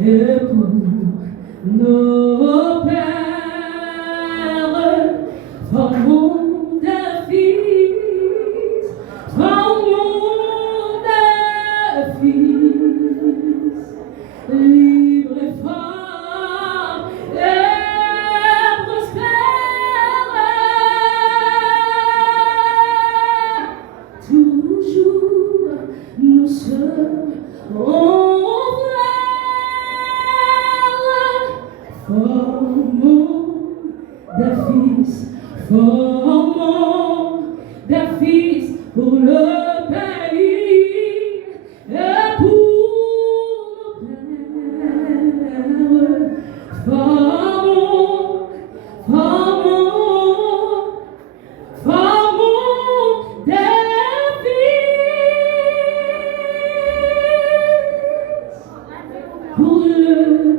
et pour nos pères, formons des fils, formons des fils, libres et forts et prospères, toujours nous serons. Formons des fils, formons des fils pour le pays et pour nos pères. Formons, formons, formons des fils pour le